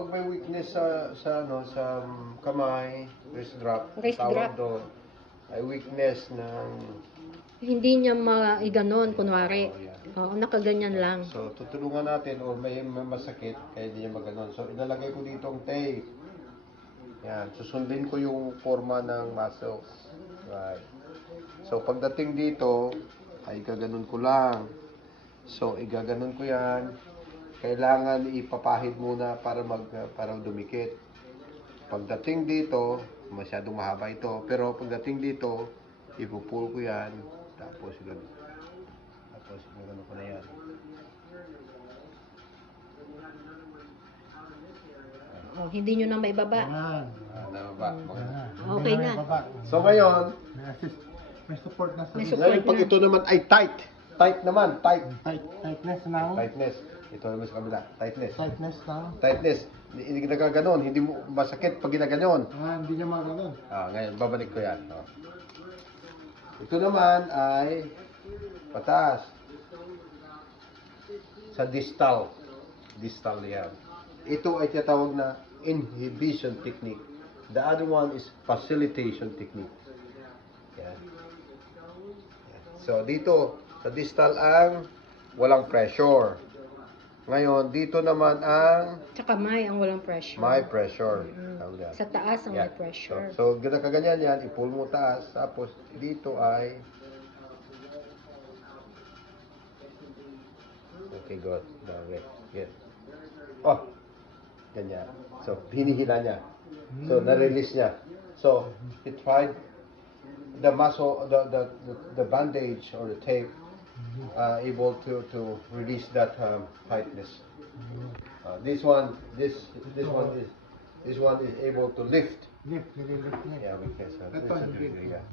pag may weakness sa kamay, wrist drop, Wrist tawag drop. doon, ay weakness ng... Hindi niya maiganon, kunwari. Oh, yeah. Oo, nakaganyan lang. So, tutulungan natin o may masakit, kaya hindi niya maganon. So, ilalagay ko dito ang tape. Yan, susundin ko yung forma ng muscles. Right. So, pagdating dito, ay gaganon ko lang. So, igaganon ko yan. Kailangan ipapahid muna para dumikit. Pagdating dito, masyadong mahaba ito. Pero pagdating dito, ipupull ko yan. Tapos gano'n ko na yan. Oh, hindi nyo na maibaba. Yan. Nababa. Yan. Okay na. So ngayon, May support na sa May ngayon pag ito naman ay tight. Tight naman, tight. tightness ng Tightness. Ito naman sa kabila. Tightness. tightness ng Hindi nagaganon. Hindi mo masakit pag ginaganon. hindi niya magano'n. Ngayon, babalik ko yan. Oh. Ito naman ay pataas. Sa distal. Distal yan. Ito ay tinatawag na inhibition technique. The other one is facilitation technique. Yan. So, dito, sa distal ang walang pressure. Ngayon, dito naman ang Sa kamay ang walang pressure. may pressure. Tawag yan. Sa taas ang Yan. may pressure. So, kaganyan yan, i-pull mo taas, tapos dito ay okay, good. Okay, good. Oh, ganyan. So, hinihila niya. So, na-release niya. So, he tried the muscle, the bandage or the tape, able to release that tightness. This one is able to lift. Nililift niya. Yeah, we can. Ito, hindi. Yeah.